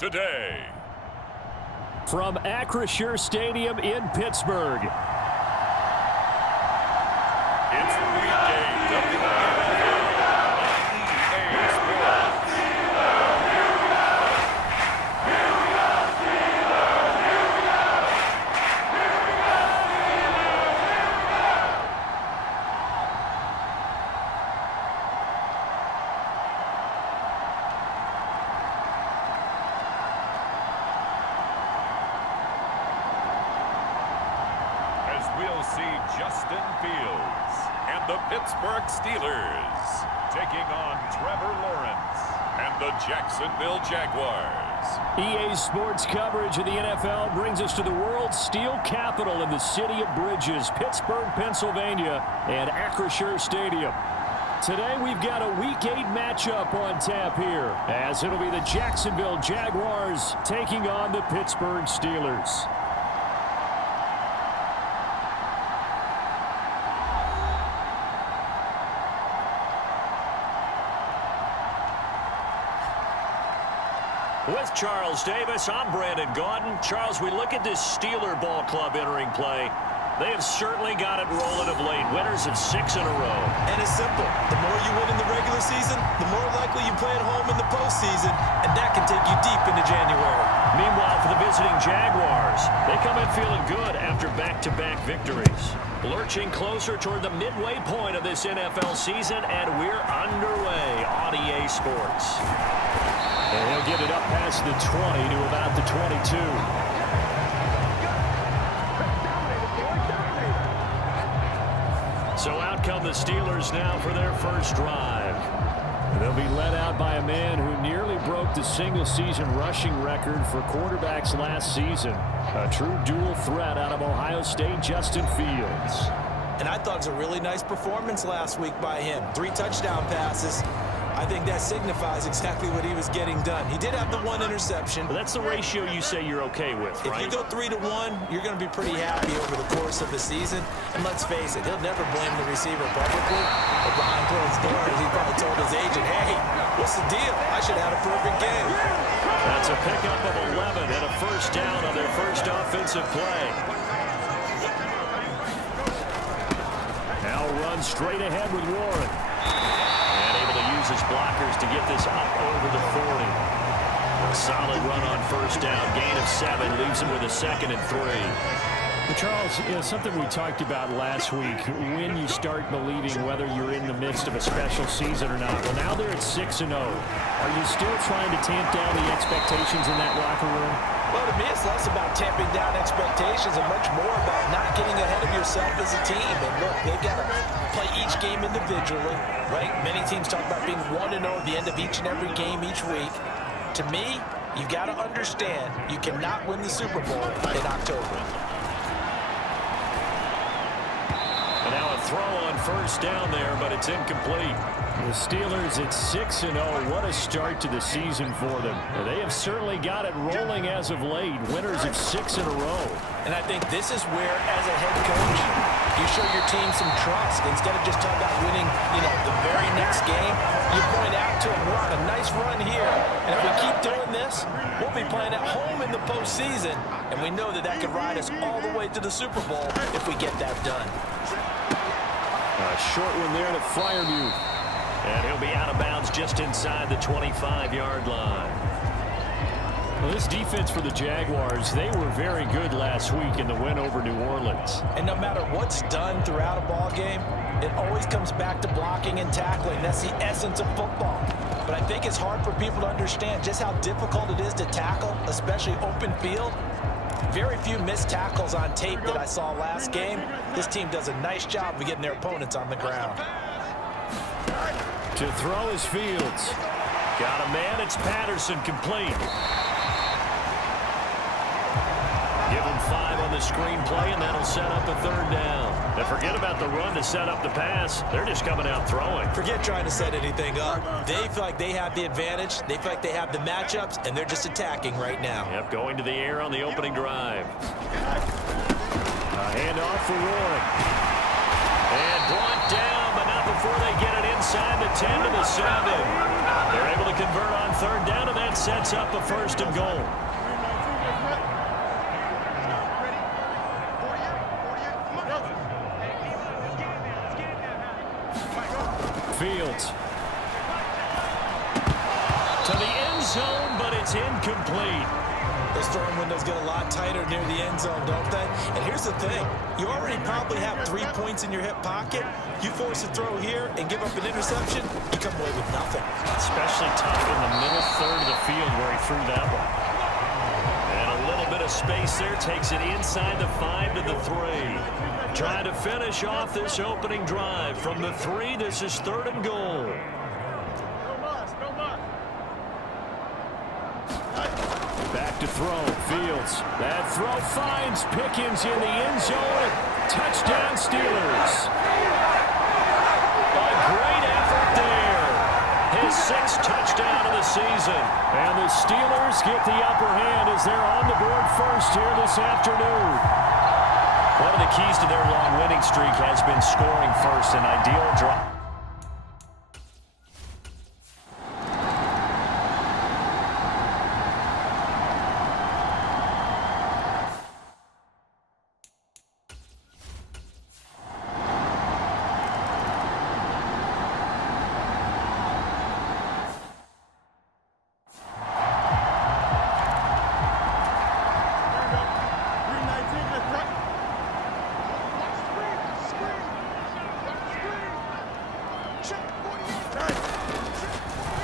Today, from Acrisure Stadium in Pittsburgh, it's Week 8 of the NFL on EA Sports. We'll see Justin Fields and the Pittsburgh Steelers taking on Trevor Lawrence and the Jacksonville Jaguars. EA Sports coverage of the NFL brings us to the world's steel capital in the city of bridges, Pittsburgh, Pennsylvania, and Acrisure Stadium. Today we've got a Week 8 matchup on tap here, as it'll be the Jacksonville Jaguars taking on the Pittsburgh Steelers. With Charles Davis, I'm Brandon Gaudin. Charles, we look at this Steeler ball club entering play. They have certainly got it rolling of late. Winners of 6 in a row. And it's simple. The more you win in the regular season, the more likely you play at home in the postseason, and that can take you deep into January. Meanwhile, for the visiting Jaguars, they come in feeling good after back-to-back victories. Lurching closer toward the midway point of this NFL season, and we're underway on EA Sports. And he'll get it up past the 20 to about the 22. So out come the Steelers now for their first drive. They'll be led out by a man who nearly broke the single-season rushing record for quarterbacks last season. A true dual threat out of Ohio State, Justin Fields. And I thought it was a really nice performance last week by him. 3 touchdown passes. I think that signifies exactly what he was getting done. He did have the 1 interception. But that's the ratio you say you're okay with, right? If you go 3-1, you're going to be pretty happy over the course of the season. And let's face it, he'll never blame the receiver publicly. But behind closed doors, he probably told his agent, hey, what's the deal? I should have had a perfect game. That's a pickup of 11 and a first down on their first offensive play. Now run straight ahead with Warren. His blockers to get this up over the 40. A solid run on first down. Gain of 7 leaves him with a 2nd and 3. Well, Charles, something we talked about last week, when you start believing whether you're in the midst of a special season or not. Well, now they're at 6-0. Are you still trying to tamp down the expectations in that locker room? Well, to me, it's less about tamping down expectations and much more about not getting ahead of yourself as a team. And look, they've got to play each game individually, right? Many teams talk about being 1-0 at the end of each and every game each week. To me, you've got to understand you cannot win the Super Bowl in October. And now a throw on first down there, but it's incomplete. The Steelers at 6-0. What a start to the season for them. They have certainly got it rolling as of late. Winners of 6 in a row. And I think this is where, as a head coach, you show your team some trust. Instead of just talking about winning, the very next game, you point out to them, we're on a nice run here. And if we keep doing this, we'll be playing at home in the postseason. And we know that that could ride us all the way to the Super Bowl if we get that done. A short one there to Freiermuth. And he'll be out of bounds just inside the 25-yard line. Well, this defense for the Jaguars, they were very good last week in the win over New Orleans. And no matter what's done throughout a ball game, it always comes back to blocking and tackling. That's the essence of football. But I think it's hard for people to understand just how difficult it is to tackle, especially open field. Very few missed tackles on tape that I saw last game. This team does a nice job of getting their opponents on the ground. To throw is Fields. Got a man, it's Patterson, complete. Give him 5 on the screenplay, and that'll set up a 3rd down. And forget about the run to set up the pass. They're just coming out throwing. Forget trying to set anything up. They feel like they have the advantage. They feel like they have the matchups, and they're just attacking right now. Yep, going to the air on the opening drive. A handoff for Roy. And brought down, but not before they get it inside the 10 to the 7. They're able to convert on 3rd down, and that sets up a 1st and goal. Fields. To the end zone, but it's incomplete. Those throwing windows get a lot tighter near the end zone, don't they? And here's the thing. You already probably have 3 points in your hip pocket. You force a throw here and give up an interception, you come away with nothing. Especially tough in the middle 3rd of the field where he threw that one. And a little bit of space there takes it inside the 5 to the 3. Trying to finish off this opening drive. From the 3, this is 3rd and goal. Back to throw. Fields. That throw finds Pickens in the end zone. Touchdown, Steelers. A great effort there. His 6th touchdown of the season. And the Steelers get the upper hand as they're on the board first here this afternoon. One of the keys to their long winning streak has been scoring first, an ideal drive.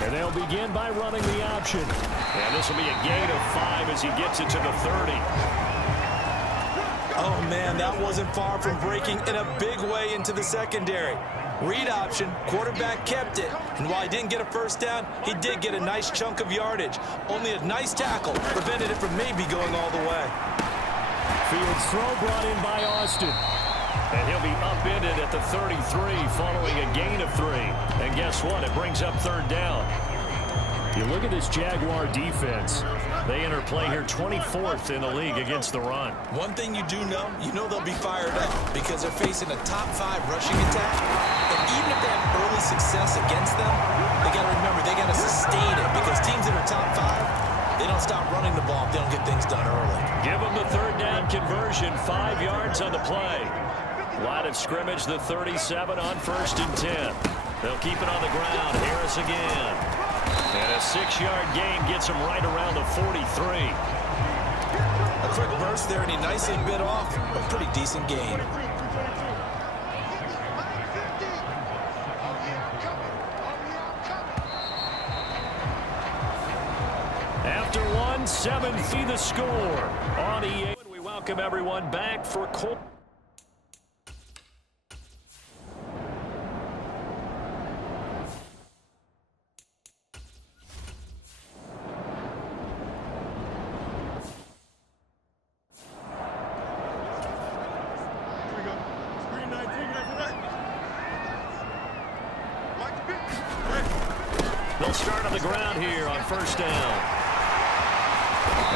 And they'll begin by running the option. And this will be a gain of 5 as he gets it to the 30. Oh, man, that wasn't far from breaking in a big way into the secondary. Read option, quarterback kept it. And while he didn't get a 1st down, he did get a nice chunk of yardage. Only a nice tackle prevented it from maybe going all the way. Fields throw brought in by Austin. And he'll be upended at the 33 following a gain of 3. And guess what? It brings up 3rd down. You look at this Jaguar defense. They enter play here 24th in the league against the run. One thing you do know, they'll be fired up because they're facing a top 5 rushing attack. And even if they have early success against them, they got to remember they got to sustain it because teams that are top 5, they don't stop running the ball if they don't get things done early. Give them the 3rd down conversion, 5 yards on the play. Line of scrimmage, the 37 on 1st and 10. They'll keep it on the ground. Harris again. And a 6-yard gain gets him right around the 43. A quick burst there, and he nicely bit off a pretty decent gain. After 1-7, the score on EA. We welcome everyone back for Colt. They'll start on the ground here on 1st down.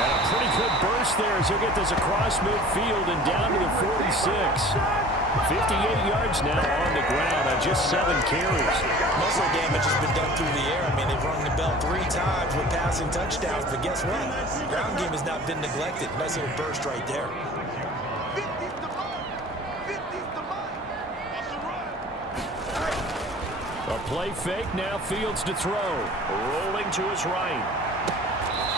And a pretty good burst there as he'll get this across midfield and down to the 46. 58 yards now on the ground on just 7 carries. Muscle damage has been done through the air. I mean, they've rung the bell 3 times with passing touchdowns, but guess what? Ground game has not been neglected. Nice little burst right there. A play fake, now Fields to throw. Rolling to his right.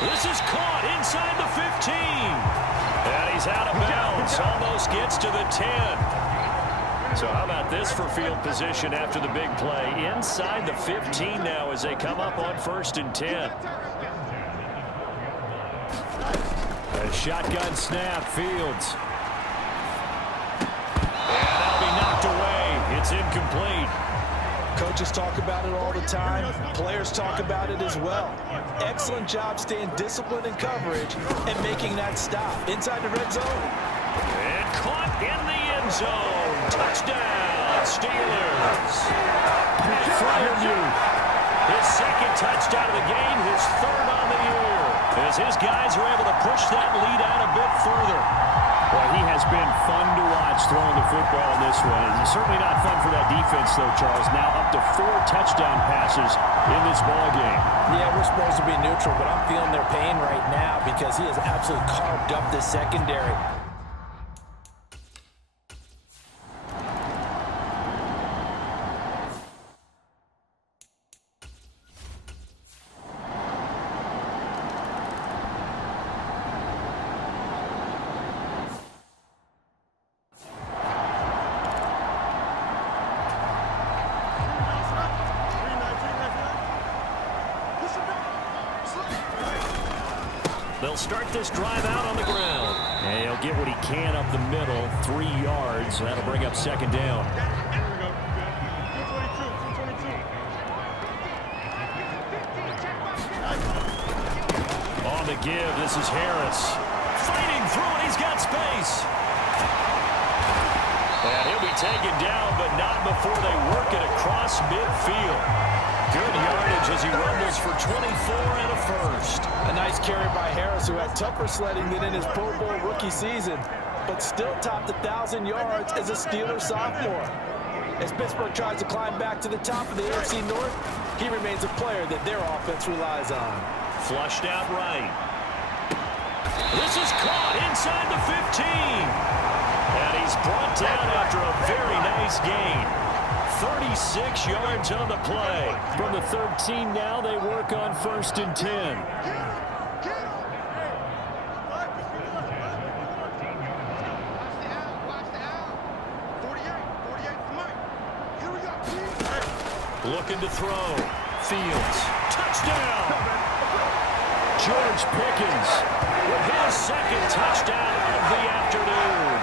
This is caught inside the 15. And he's out of bounds. Almost gets to the 10. So how about this for field position after the big play? Inside the 15 now as they come up on 1st and 10. A shotgun snap, Fields. And that'll be knocked away. It's incomplete. Coaches talk about it all the time. Players talk about it as well. Excellent job staying disciplined in coverage and making that stop inside the red zone. And caught in the end zone. Touchdown, Steelers. Pat Fryermuth. His second touchdown of the game, his 3rd on the year. As his guys are able to push that lead out a bit further. Well, he has been fun to watch throwing the football in this one. It's certainly not fun for that defense, though, Charles. Now up to 4 touchdown passes in this ball game. Yeah, we're supposed to be neutral, but I'm feeling their pain right now because he has absolutely carved up this secondary. They'll start this drive out on the ground. And he'll get what he can up the middle, 3 yards. That'll bring up 2nd down. On the give, this is Harris. Fighting through it, he's got space. And he'll be taken down, but not before they work it across midfield. Good yardage as he rumbles for 24 and a 1st. A nice carry by Harris, who had tougher sledding than in his Pro Bowl rookie season, but still topped 1,000 yards as a Steelers sophomore. As Pittsburgh tries to climb back to the top of the AFC North, he remains a player that their offense relies on. Flushed out right. This is caught inside the 15. And he's brought down after a very nice gain. 36 yards on the play. From the 13 now, they work on 1st and 10. Looking to throw. Fields. Touchdown! George Pickens With his 2nd touchdown of the afternoon.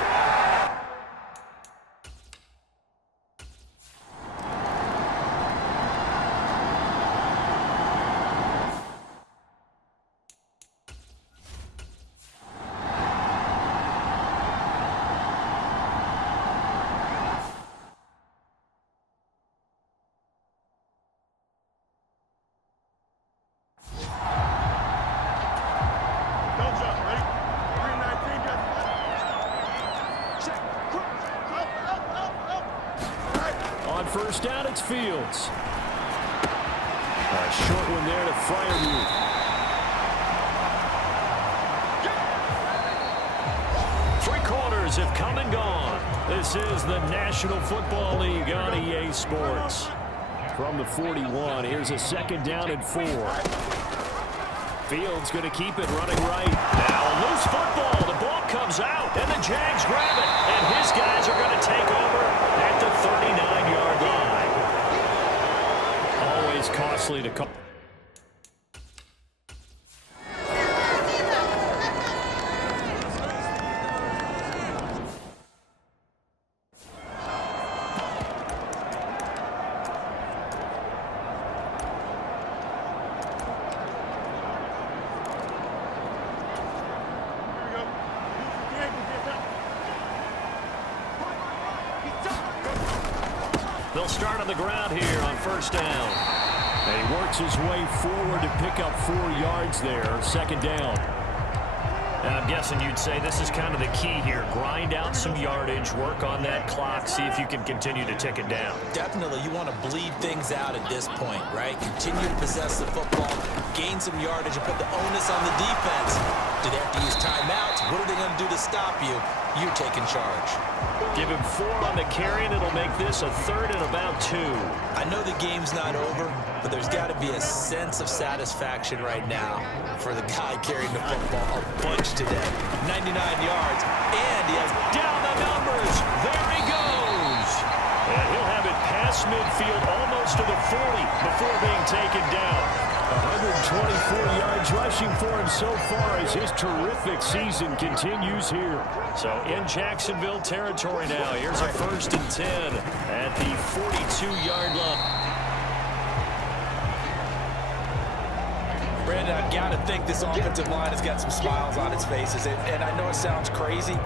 On 1st down, it's Fields. A short one there to Fryermuth. Three quarters have come and gone. This is the National Football League on EA Sports. From the 41, here's a 2nd down and 4. Fields going to keep it running right. Now a loose football. The ball comes out, and the Jags grab it. And his guys are going to take over at the 39-yard line. Always costly to call. They'll start on the ground here on 1st down. And he works his way forward to pick up 4 yards there. 2nd down. And I'm guessing you'd say this is kind of the key here. Grind out some yardage, work on that clock, see if you can continue to tick it down. Definitely, you want to bleed things out at this point, right? Continue to possess the football, gain some yardage, and put the onus on the defense. Do they have to use timeouts? What are they going to do to stop you? you're taking charge. Give him 4 on the carry, and it'll make this a 3rd and about 2. I know the game's not over, but there's got to be a sense of satisfaction right now for the guy carrying the football a bunch today. 99 yards, and he has Down the numbers. There he goes. And he'll have it past midfield almost to the 40 before being taken down. 124 yards rushing for him so far as his terrific season continues here. So in Jacksonville territory now. Here's a 1st and 10 at the 42-yard line. Brandon, I've got to think this offensive line has got some smiles on its faces. And I know it sounds crazy,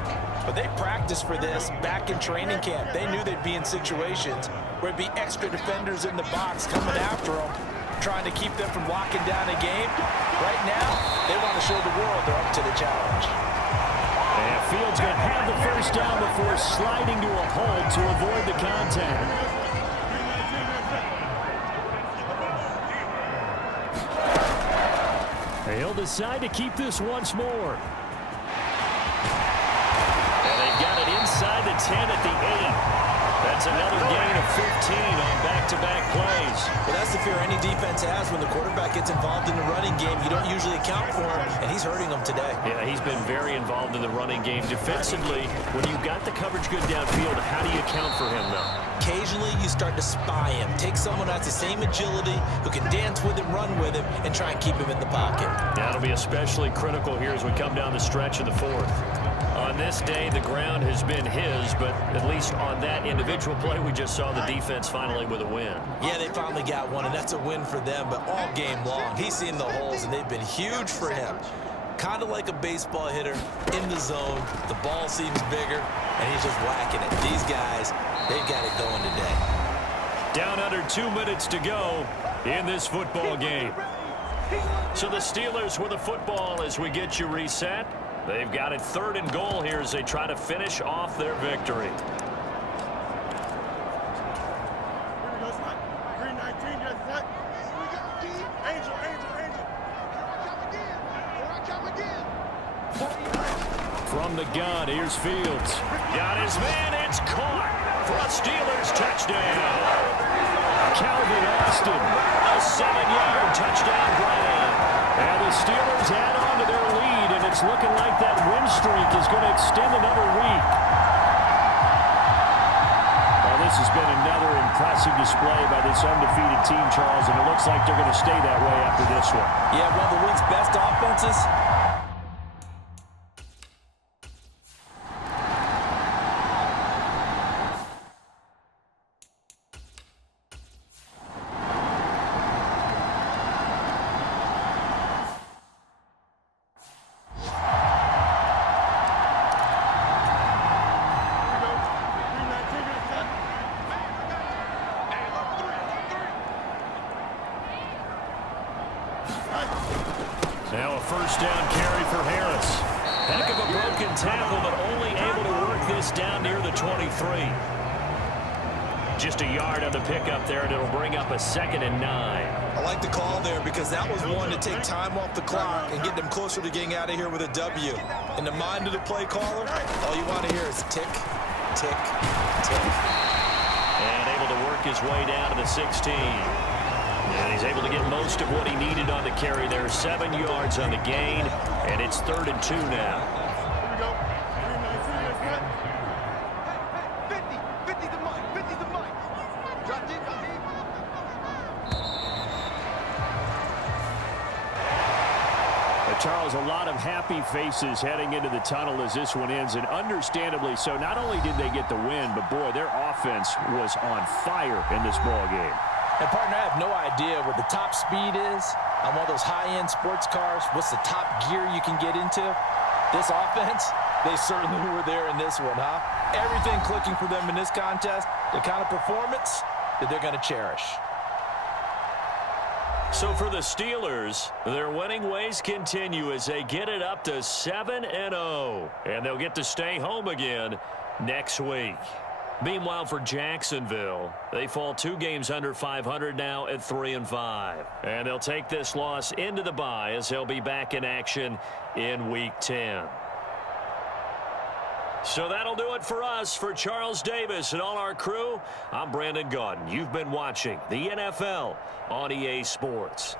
but they practiced for this back in training camp. They knew they'd be in situations where it'd be extra defenders in the box coming after them, trying to keep them from locking down a game. Right now, they want to show the world they're up to the challenge. And Fields going to have the first down before sliding to a hold to avoid the contact. He'll decide to keep this once more. And they've got it inside the 10 at the 8. That's another gain of 15 on back-to-back plays. Well, that's the fear any defense has when the quarterback gets involved in the running game. You don't usually account for him, and he's hurting them today. Yeah, he's been very involved in the running game. Defensively, when you've got the coverage good downfield, how do you account for him, though? Occasionally, you start to spy him. Take someone who has the same agility, who can dance with him, run with him, and try and keep him in the pocket. That'll be especially critical here as we come down the stretch of the 4th. On this day, the ground has been his, but at least on that individual play, we just saw the defense finally with a win. Yeah, they finally got one, and that's a win for them, but all game long, he's seen the holes, and they've been huge for him. Kind of like a baseball hitter in the zone. The ball seems bigger, and he's just whacking it. These guys, they've got it going today. Down under 2 minutes to go in this football game. So the Steelers with the football as we get you reset. They've got it 3rd and goal here as they try to finish off their victory. From the gun, here's Fields. Got his man, it's caught for a Steelers touchdown. Calvin Austin. A 7-yard touchdown grab. And the Steelers add on to their lead, and it's looking like that win streak is going to extend another week. Well, this has been another impressive display by this undefeated team, Charles, and it looks like they're going to stay that way after this one. Yeah, one of the league's best offenses. Now a first down carry for Harris. Heck of a broken tackle, but only able to work this down near the 23. Just a yard on the pickup there, and it'll bring up a 2nd and 9. I like the call there because that was one to take time off the clock and get them closer to getting out of here with a W. In the mind of the play caller, all you want to hear is tick, tick, tick. And able to work his way down to the 16. And he's able to get most of what he needed on the carry there. 7 yards on the gain, and it's 3rd and 2 now. Charles, a lot of happy faces heading into the tunnel as this one ends, and understandably so. Not only did they get the win, but boy, their offense was on fire in this ball game. And partner, I have no idea what the top speed is on one of those high-end sports cars. What's the top gear you can get into? This offense, they certainly were there in this one, huh? Everything clicking for them in this contest, the kind of performance that they're going to cherish. So for the Steelers, their winning ways continue as they get it up to 7-0. And they'll get to stay home again next week. Meanwhile, for Jacksonville, they fall 2 games under 500 now at 3-5. And they'll take this loss into the bye as they'll be back in action in Week 10. So that'll do it for us. For Charles Davis and all our crew, I'm Brandon Gaudin. You've been watching the NFL on EA Sports.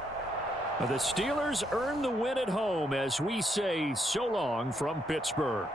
The Steelers earn the win at home as we say so long from Pittsburgh.